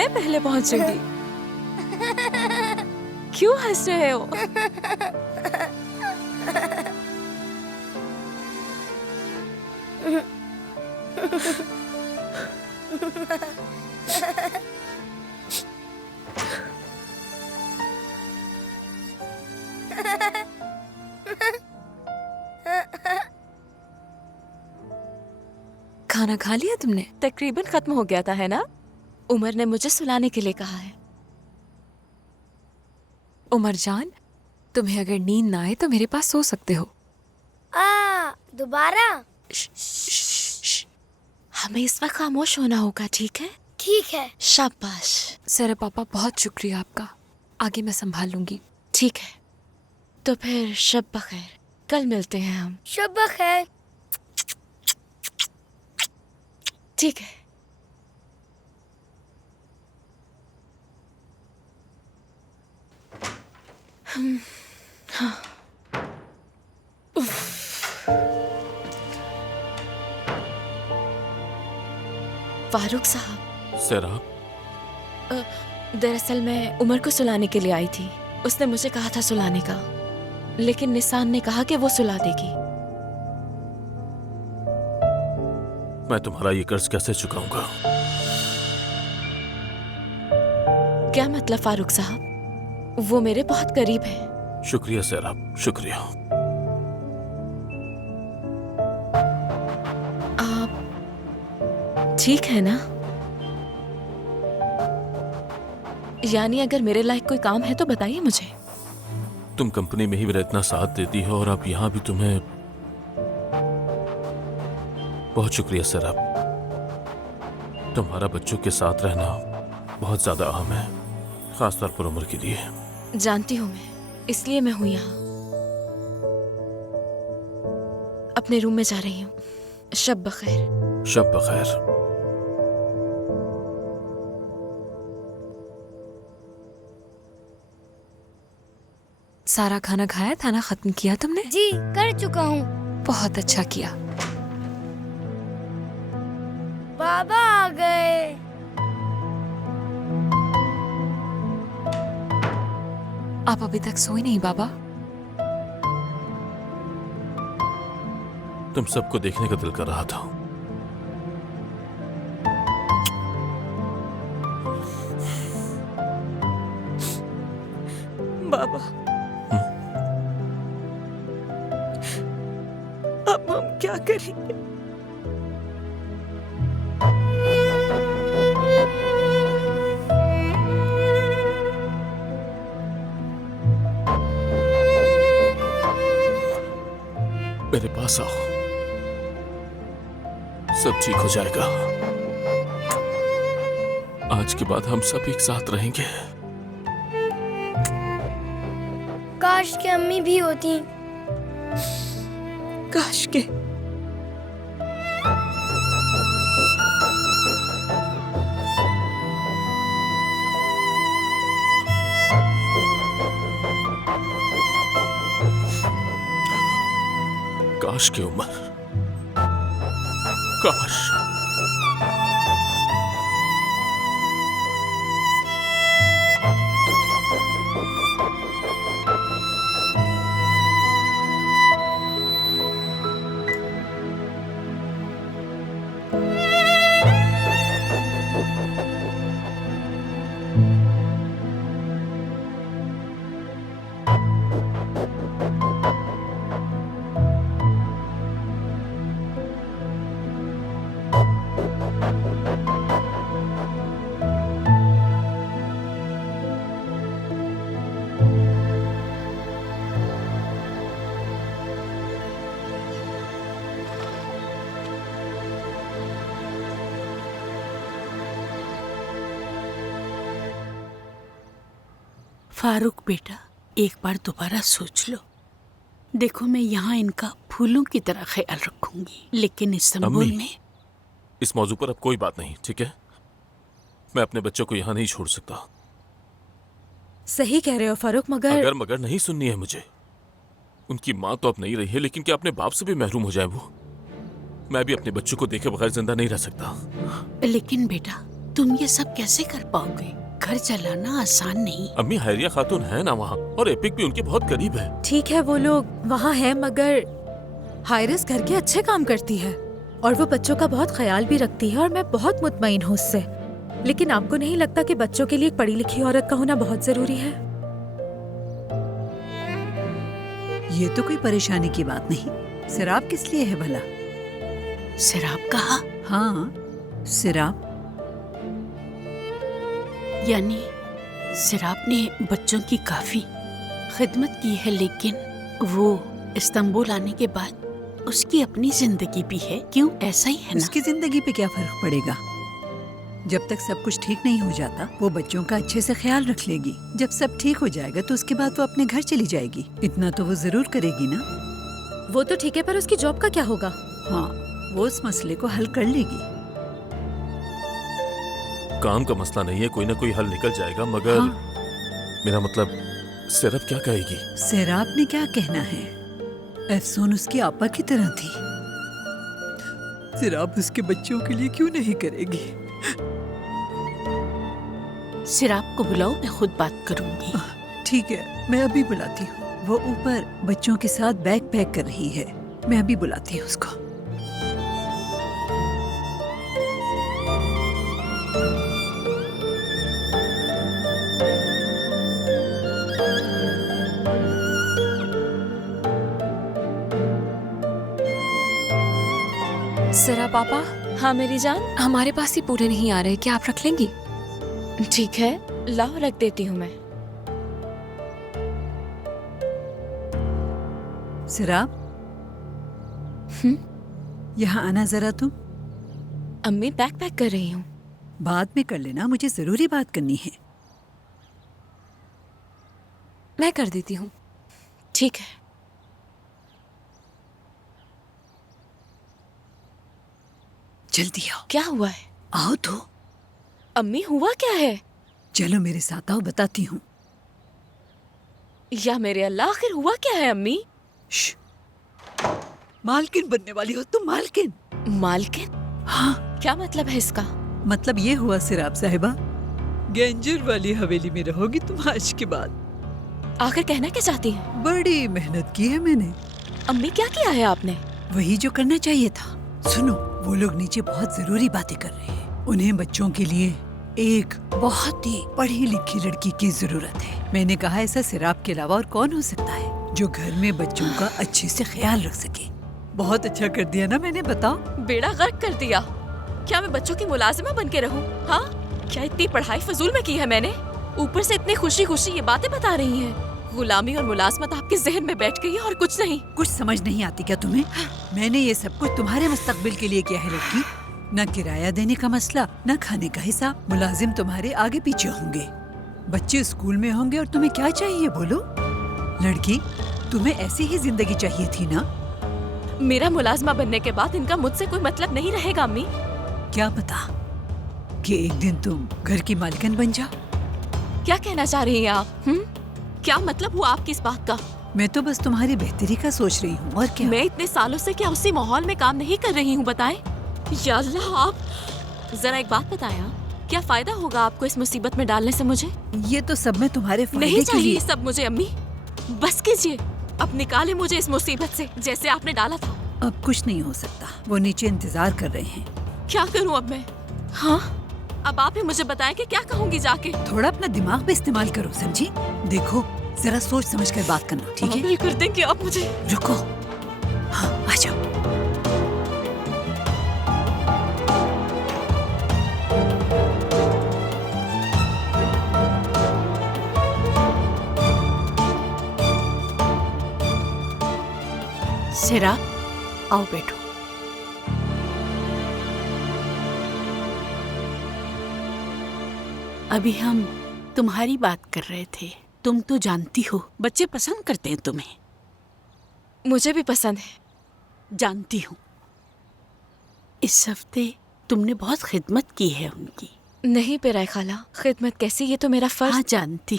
मैं पहले पहुंचूंगी। क्यों हंस रहे हो? खाना खा लिया तुमने? तकरीबन खत्म हो गया था, है ना? उमर ने मुझे सुलाने के लिए कहा है। उमर जान, तुम्हें अगर नींद ना आए तो मेरे पास सो सकते हो। दोबारा? हमें इस वक्त खामोश होना होगा, ठीक है? ठीक है। शाबाश। सर पापा, बहुत शुक्रिया आपका। आगे मैं संभाल लूंगी। ठीक है, तो फिर शब बखैर। कल मिलते हैं हम। शब बखैर। ठीक है। हाँ। फारूक साहब। सैराब, दरअसल मैं उमर को सुलाने के लिए आई थी। उसने मुझे कहा था सुलाने का, लेकिन निसान ने कहा कि वो सुला देगी। मैं तुम्हारा ये कर्ज कैसे चुकाऊंगा? क्या मतलब फारूक साहब? वो मेरे बहुत करीब है। शुक्रिया सैराब, शुक्रिया। आप ठीक है ना? यानी अगर मेरे लायक कोई काम है तो बताइए मुझे। तुम कंपनी में ही मेरा इतना साथ देती हो और अब यहाँ भी तुम्हें। बहुत शुक्रिया सैराब। तुम्हारा बच्चों के साथ रहना बहुत ज्यादा अहम है, खासतौर पर उम्र के लिए। जानती हूँ मैं, इसलिए मैं हूं यहाँ। अपने रूम में जा रही हूँ। शब बखैर। शब बखैर। सारा खाना खाया था ना? खत्म किया तुमने? जी कर चुका हूँ। बहुत अच्छा किया। बाबा आ गए। आप अभी तक सोए नहीं बाबा? तुम सबको देखने का दिल कर रहा था। बाबा, अब हम क्या करेंगे? मेरे पास आओ, सब ठीक हो जाएगा। आज के बाद हम सब एक साथ रहेंगे। काश कि अम्मी भी होती। काश के। काश की उम्र, काश। फारूक बेटा, एक बार दोबारा सोच लो। देखो, मैं यहाँ इनका फूलों की तरह ख्याल रखूंगी, लेकिन इस्तांबुल अम्मी, में। इस मौजू पर अब कोई बात नहीं, ठीक है? मैं अपने बच्चों को यहाँ नहीं छोड़ सकता। सही कह रहे हो फारूक, अगर मगर नहीं सुननी है मुझे। उनकी माँ तो अब नहीं रही है, लेकिन क्या अपने बाप से भी महरूम हो जाए वो? मैं भी अपने बच्चों को देखे बगैर जिंदा नहीं रह सकता। लेकिन बेटा, तुम ये सब कैसे कर पाओगे? घर चलाना आसान नहीं। अम्मी हैरिया खातून है ना वहाँ, और एपिक भी उनके बहुत करीब है। ठीक है वो लोग वहाँ हैं, मगर हाइरिस घर के अच्छे काम करती है और वो बच्चों का बहुत ख्याल भी रखती है और मैं बहुत मुतमईन हूँ उससे। लेकिन आपको नहीं लगता कि बच्चों के लिए एक पढ़ी लिखी औरत का होना बहुत जरूरी है? ये तो कोई परेशानी की बात नहीं। सिराप किस लिए है भला? सिराप कहा? हाँ, सिराप। यानी सिराप ने बच्चों की काफी खिदमत की है, लेकिन वो इस्तांबुल आने के बाद उसकी अपनी जिंदगी भी है। क्यों, ऐसा ही है ना? उसकी जिंदगी पे क्या फर्क पड़ेगा? जब तक सब कुछ ठीक नहीं हो जाता वो बच्चों का अच्छे से ख्याल रख लेगी। जब सब ठीक हो जाएगा तो उसके बाद वो अपने घर चली जाएगी। इतना तो वो जरूर करेगी ना। वो तो ठीक है, पर उसकी जॉब का क्या होगा? हाँ, वो उस मसले को हल कर लेगी। काम का मसला नहीं है, कोई ना कोई हल निकल जाएगा। मगर हाँ। मेरा मतलब सिरप क्या कहेगी? सिराप ने क्या कहना है? अफसून उसकी आपा की तरह थी। सिराप उसके बच्चों के लिए क्यों नहीं करेगी? सिराप को बुलाओ, मैं खुद बात करूंगी। ठीक है, मैं अभी बुलाती हूँ। वो ऊपर बच्चों के साथ बैग पैक कर रही है। मैं अभी बुलाती हूँ उसको। सिरा पापा, हाँ मेरी जान। हमारे पास ही पूरे नहीं आ रहे, क्या आप रख लेंगी? ठीक है, लाओ रख देती हूँ मैं। सिराप, यहाँ आना जरा तुम। अम्मी बैग पैक कर रही हूँ। बाद में कर लेना, मुझे जरूरी बात करनी है। मैं कर देती हूँ। ठीक है। जल्दी आओ। क्या हुआ है? आओ तो। अम्मी हुआ क्या है? चलो मेरे साथ आओ, बताती हूँ। या मेरे अल्लाह, आखिर हुआ क्या है अम्मी? श्श। मालकिन बनने वाली हो तुम, मालकिन। मालकिन? हाँ। क्या मतलब है इसका? मतलब ये हुआ सिराप साहिबा, गंजर वाली हवेली में रहोगी तुम आज के बाद। आखिर कहना क्या चाहती हैं? बड़ी मेहनत की है मैंने। अम्मी क्या किया है आपने? वही जो करना चाहिए था। सुनो, वो लोग नीचे बहुत जरूरी बातें कर रहे हैं। उन्हें बच्चों के लिए एक बहुत ही पढ़ी लिखी लड़की की जरूरत है। मैंने कहा ऐसा सिराप के अलावा और कौन हो सकता है जो घर में बच्चों का अच्छे से ख्याल रख सके। बहुत अच्छा कर दिया ना मैंने, बताओ। बेड़ा गर्क कर दिया। क्या मैं बच्चों की मुलाजिमा बन के रहूं? हाँ, क्या इतनी पढ़ाई फजूल में की है मैंने? ऊपर से इतनी खुशी खुशी ये बातें बता रही हैं। गुलामी और मुलाजमत आपके जहन में बैठ गई है और कुछ नहीं। कुछ समझ नहीं आती क्या तुम्हें? मैंने ये सब कुछ तुम्हारे मुस्तकबिल के लिए किया है लड़की। न किराया देने का मसला, न खाने का हिसाब। मुलाजिम तुम्हारे आगे पीछे होंगे, बच्चे स्कूल में होंगे, और तुम्हें क्या चाहिए बोलो? लड़की, तुम्हें ऐसी ही जिंदगी चाहिए थी ना? मेरा मुलाजमा बनने के बाद इनका मुझसे कोई मतलब नहीं रहेगा अम्मी। क्या पता कि एक दिन तुम घर की मालकिन बन जाओ। क्या कहना चाह रही हैं आप? क्या मतलब हुआ आपकी इस बात का? मैं तो बस तुम्हारी बेहतरी का सोच रही हूँ, और क्या। मैं इतने सालों से क्या उसी माहौल में काम नहीं कर रही हूँ? बताएं। या अल्लाह, आप जरा एक बात बताएं, क्या फायदा होगा आपको इस मुसीबत में डालने से मुझे? ये तो सब मैं तुम्हारे फायदे नहीं के चाहिए लिए। सब मुझे अम्मी, बस कीजिए। अब निकाले मुझे इस मुसीबत से जैसे आपने डाला था। अब कुछ नहीं हो सकता, वो नीचे इंतजार कर रहे हैं। क्या करूं अब मैं? हाँ, अब आप ही मुझे बताएं कि क्या कहूंगी जाके। थोड़ा अपना दिमाग भी इस्तेमाल करो, समझी? देखो, जरा सोच समझ कर बात करना, ठीक है? बिल्कुल कर देंगे आप मुझे। रुको। हाँ, आ जाओ। सिरा, आओ बैठो। अभी हम तुम्हारी बात कर रहे थे। तुम तो जानती हो बच्चे पसंद करते हैं तुम्हें। मुझे भी पसंद है। जानती हूँ। इस हफ्ते तुमने बहुत खिदमत की है उनकी। नहीं पेराय खाला, खिदमत कैसी? ये तो मेरा फर्ज। हाँ, जानती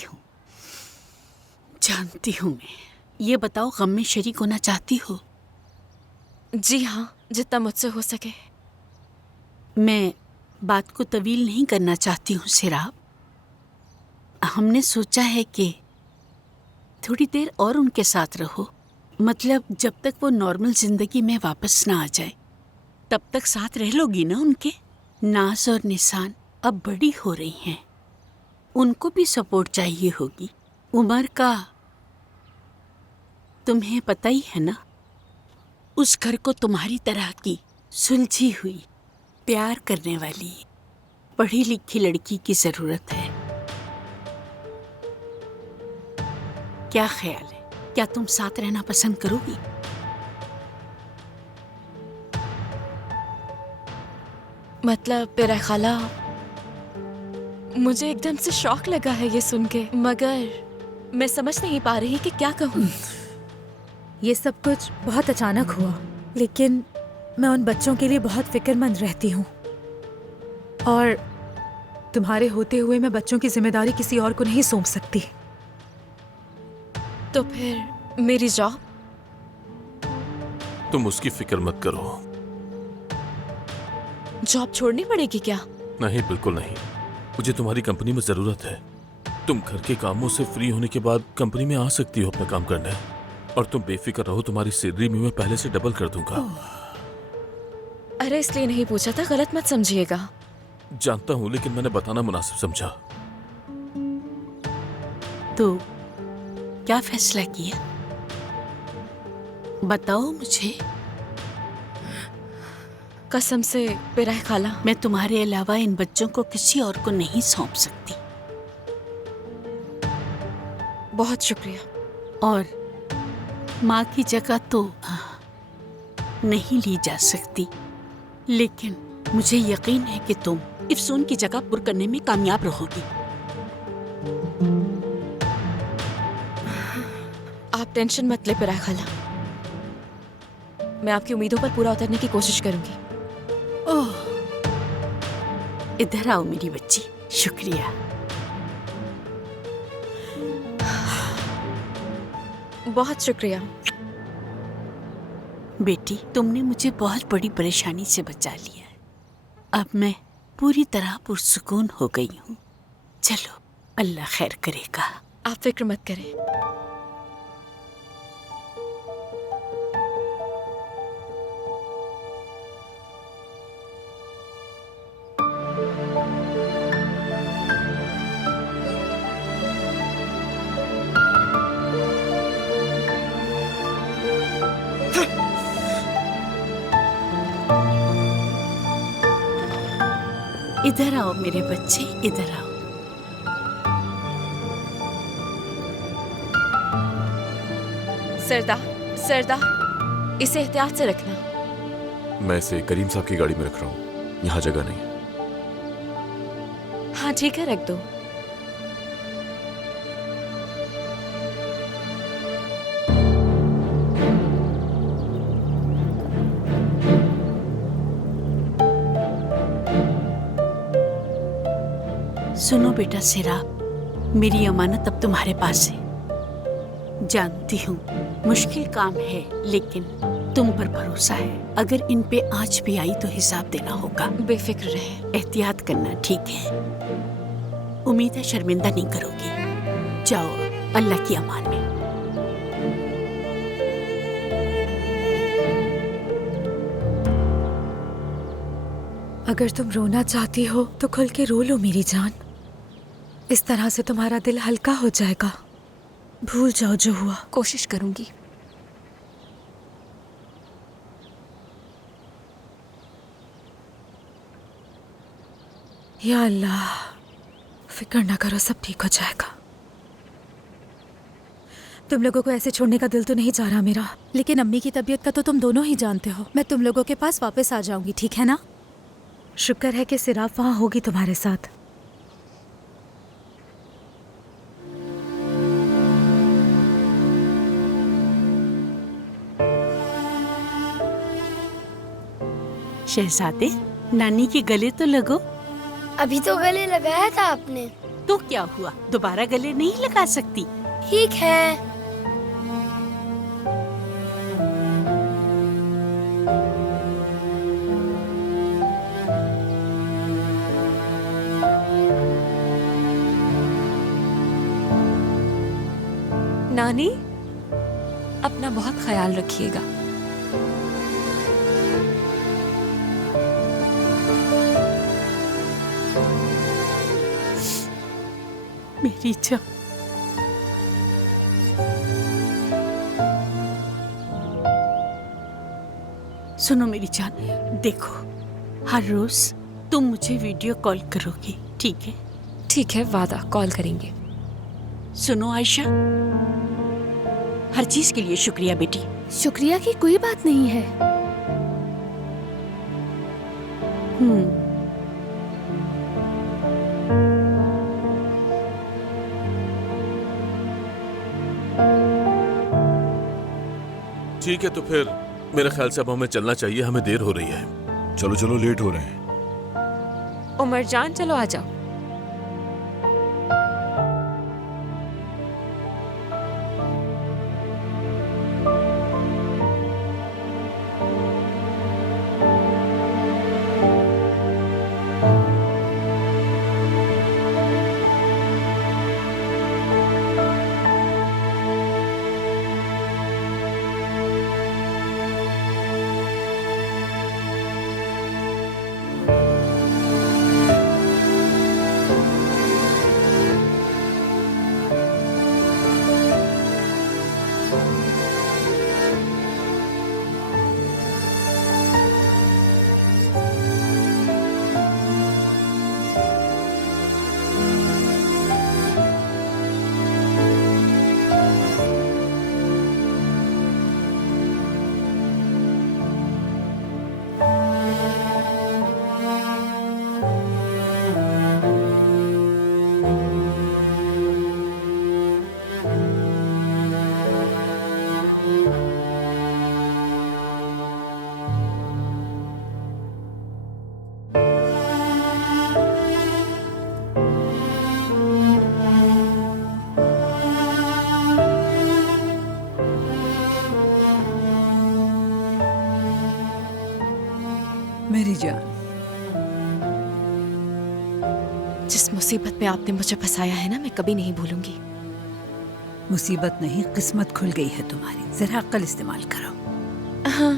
हूँ मैं। ये बताओ, गम में शरीक होना चाहती हो? जी हाँ, जितना मुझसे हो सके। मैं बात को तवील नहीं करना चाहती हूँ सिराब। हमने सोचा है कि थोड़ी देर और उनके साथ रहो, मतलब जब तक वो नॉर्मल जिंदगी में वापस ना आ जाए तब तक साथ रह लोगी ना उनके। नाज और निशान अब बड़ी हो रही हैं, उनको भी सपोर्ट चाहिए होगी। उमर का तुम्हें पता ही है ना, उस घर को तुम्हारी तरह की सुलझी हुई, प्यार करने वाली, पढ़ी लिखी लड़की की जरूरत है। क्या ख्याल है, क्या तुम साथ रहना पसंद करोगी? मतलब पिरा खाला, मुझे एकदम से शौक लगा है ये सुन के, मगर मैं समझ नहीं पा रही कि क्या कहूँ। ये सब कुछ बहुत अचानक हुआ, लेकिन मैं उन बच्चों के लिए बहुत फिक्रमंद रहती हूँ और तुम्हारे होते हुए मैं बच्चों की जिम्मेदारी किसी और को नहीं सौंप सकती। तो फिर मेरी जॉब? तुम उसकी फिक्र मत करो। जॉब छोड़नी पड़ेगी क्या? नहीं, बिल्कुल नहीं। मुझे तुम्हारी कंपनी में जरूरत है। तुम घर के कामों से फ्री होने के बाद कंपनी में आ सकती हो अपना काम करने, और तुम बेफिक्र रहो, तुम्हारी सैलरी भी मैं पहले से डबल कर दूंगा। अरे इसलिए नहीं पूछा था, गलत मत समझिएगा। जानता हूँ, लेकिन मैंने बताना मुनासिब समझा। तो क्या फैसला किया, बताओ मुझे। कसम से पिरा खाला, मैं तुम्हारे अलावा इन बच्चों को किसी और को नहीं सौंप सकती। बहुत शुक्रिया। और माँ की जगह तो नहीं ली जा सकती, लेकिन मुझे यकीन है कि तुम इफ्सून की जगह पुर करने में कामयाब रहोगी। आप टेंशन मत ले पिरा खाला, मैं आपकी उम्मीदों पर पूरा उतरने की कोशिश करूंगी। ओह, इधर आओ मेरी बच्ची। शुक्रिया। बहुत शुक्रिया। बेटी, तुमने मुझे बहुत बड़ी परेशानी से बचा लिया है। अब मैं पूरी तरह पुरसुकून हो गई हूँ। चलो, अल्लाह खैर करेगा। आप फिक्र मत करें। इधर आओ मेरे बच्चे, इधर आओ। सरदार, सरदार, इसे एहतियात से रखना। मैं इसे करीम साहब की गाड़ी में रख रहा हूँ, यहाँ जगह नहीं है। हाँ ठीक है, रख दो। सुनो बेटा सिराब, मेरी अमानत अब तुम्हारे पास है। जानती हूँ मुश्किल काम है, लेकिन तुम पर भरोसा है। अगर इन पे आंच भी आई तो हिसाब देना होगा। बेफिक्र रहे। एहतियात करना, ठीक है? उम्मीद है शर्मिंदा नहीं करोगी। जाओ, अल्लाह की अमान में। अगर तुम रोना चाहती हो तो खुल के रो लो मेरी जान। इस तरह से तुम्हारा दिल हल्का हो जाएगा। भूल जाओ जो हुआ। कोशिश करूंगी। या अल्लाह, फिक्र ना करो, सब ठीक हो जाएगा। तुम लोगों को ऐसे छोड़ने का दिल तो नहीं चाह रहा मेरा, लेकिन अम्मी की तबीयत का तो तुम दोनों ही जानते हो। मैं तुम लोगों के पास वापस आ जाऊंगी, ठीक है ना? शुक्र है कि सिराफ वहां होगी तुम्हारे साथ। शहजादे, नानी के गले तो लगो। अभी तो गले लगाया था आपने। तो क्या हुआ, दोबारा गले नहीं लगा सकती? ठीक है। नानी, अपना बहुत ख्याल रखिएगा। मेरी जान, सुनो मेरी जान, देखो हर रोज तुम मुझे वीडियो कॉल करोगी, ठीक है? ठीक है, वादा, कॉल करेंगे। सुनो आयशा, हर चीज के लिए शुक्रिया बेटी। शुक्रिया की कोई बात नहीं है। ठीक है, तो फिर मेरे ख्याल से अब हमें चलना चाहिए, हमें देर हो रही है। चलो चलो, लेट हो रहे हैं। उमर जान, चलो आ जाओ। मेरी जान, जिस मुसीबत में आपने मुझे फंसाया है ना, मैं कभी नहीं भूलूंगी। मुसीबत नहीं, किस्मत खुल गई है तुम्हारी। जरा अक्ल इस्तेमाल करो। हाँ,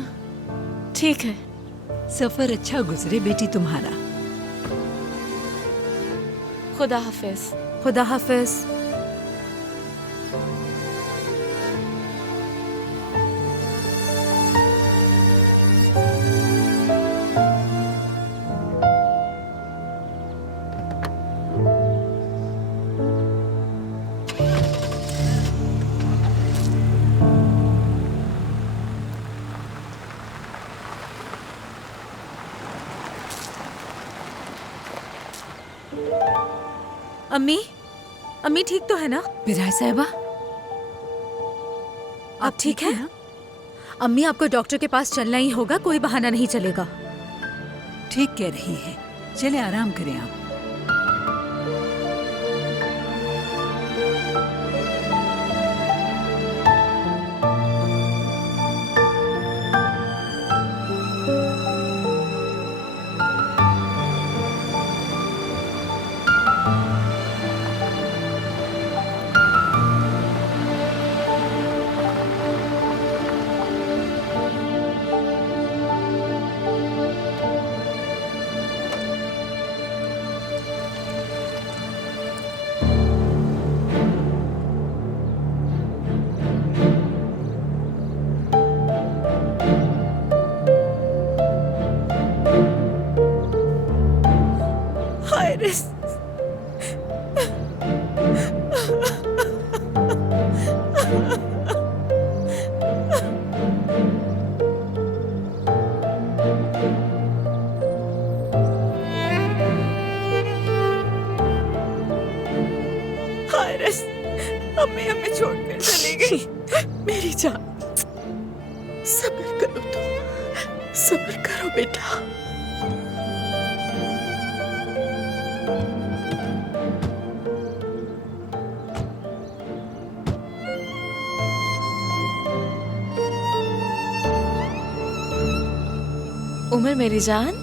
ठीक है। सफर अच्छा गुजरे बेटी तुम्हारा। खुदा हाफिज। खुदा हाफिज। अम्मी, अम्मी ठीक तो है ना? बिराय साहिबा, आप ठीक हैं? अम्मी, आपको डॉक्टर के पास चलना ही होगा, कोई बहाना नहीं चलेगा। ठीक कह रही है, चले आराम करें आप। अम्मी हमें छोड़कर चली गई। मेरी जान, सब्र करो तुम, सब्र करो बेटा। उमर मेरी जान।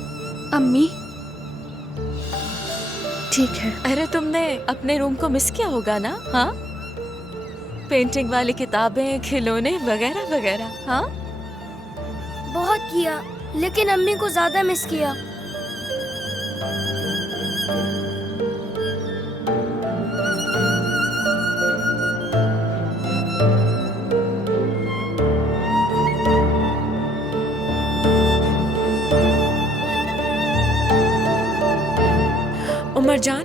अम्मी, ठीक है। अरे तुमने अपने रूम को मिस किया होगा ना? हाँ, पेंटिंग वाली किताबें, खिलौने वगैरह वगैरह। हाँ, बहुत किया, लेकिन अम्मी को ज्यादा मिस किया। उमर जान,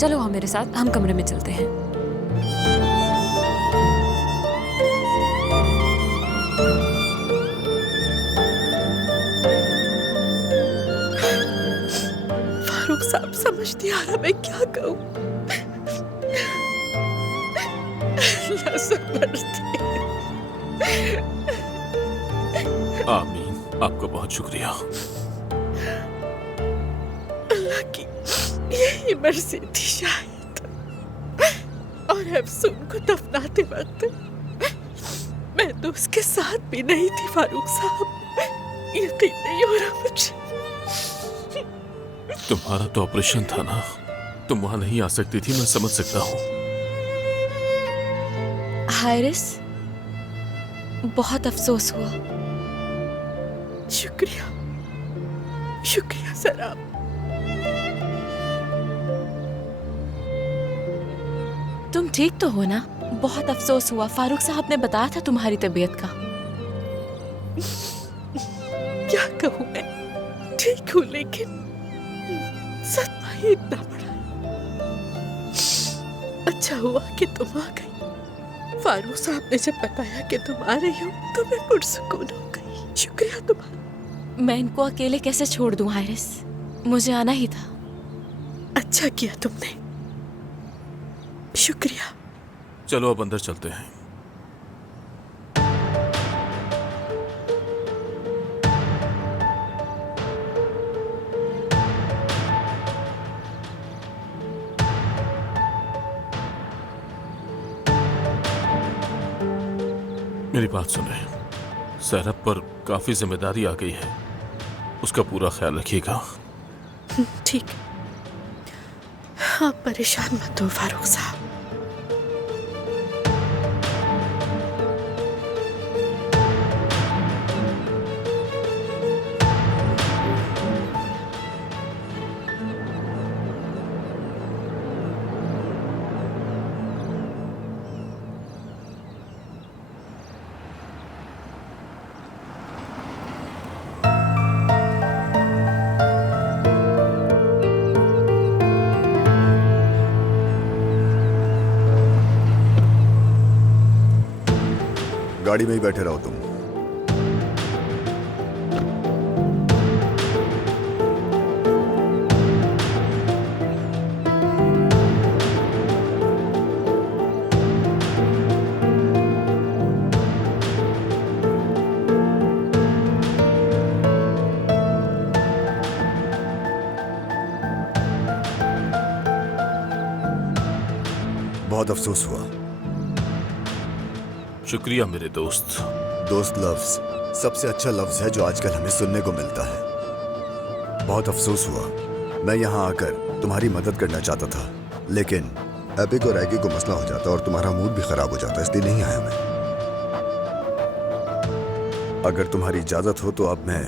चलो आओ मेरे साथ, हम कमरे में चलते हैं। फारूक साहब समझ नहीं आ रहा मैं क्या कहूँ। आमीन, आपका बहुत शुक्रिया। अल्लाह की यही मर्जी थी शायद। और अफसून को दफनाते वक्त मैं तो उसके साथ भी नहीं थी फारूक साहब। यकीन नहीं हो रहा मुझे। तुम्हारा तो ऑपरेशन था ना, तुम वहां नहीं आ सकती थी, मैं समझ सकता हूँ। हारिस, बहुत अफसोस हुआ। शुक्रिया, शुक्रिया सराब। तुम ठीक तो हो ना? बहुत अफसोस हुआ, फारूक साहब ने बताया था तुम्हारी तबीयत का। क्या कहूँ मैं, ठीक हूँ लेकिन सदमा ही इतना बड़ा है। अच्छा हुआ कि तुम आ गई। फारूक साहब ने जब बताया कि तुम आ रही हो तो मैं पुरसुकून हो गई। शुक्रिया तुम्हारा। मैं इनको अकेले कैसे छोड़ दूं हारिस, मुझे आना ही था। अच्छा किया तुमने, शुक्रिया। चलो अब अंदर चलते हैं। मेरी बात सुने, सैरब पर काफी जिम्मेदारी आ गई है, उसका पूरा ख्याल रखिएगा। ठीक, आप परेशान मत हो फारूक साहब। गाड़ी में ही बैठे रहो तुम। बहुत अफसोस हुआ। शुक्रिया मेरे दोस्त। दोस्त लफ्ज सबसे अच्छा लफ्ज है जो आजकल हमें सुनने को मिलता है। बहुत अफसोस हुआ, मैं यहाँ आकर तुम्हारी मदद करना चाहता था, लेकिन एपिक और एगी को मसला हो जाता और तुम्हारा मूड भी खराब हो जाता, इसलिए नहीं आया मैं। अगर तुम्हारी इजाजत हो तो अब मैं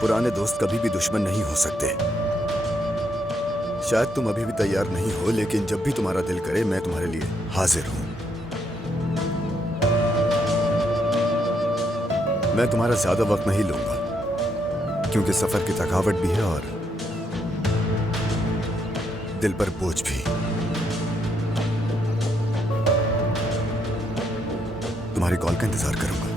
पुराने दोस्त कभी भी दुश्मन नहीं हो सकते। शायद तुम अभी भी तैयार नहीं हो, लेकिन जब भी तुम्हारा दिल करे मैं तुम्हारे लिए हाजिर हूं। मैं तुम्हारा ज्यादा वक्त नहीं लूंगा क्योंकि सफर की थकावट भी है और दिल पर बोझ भी। तुम्हारी कॉल का इंतजार करूंगा।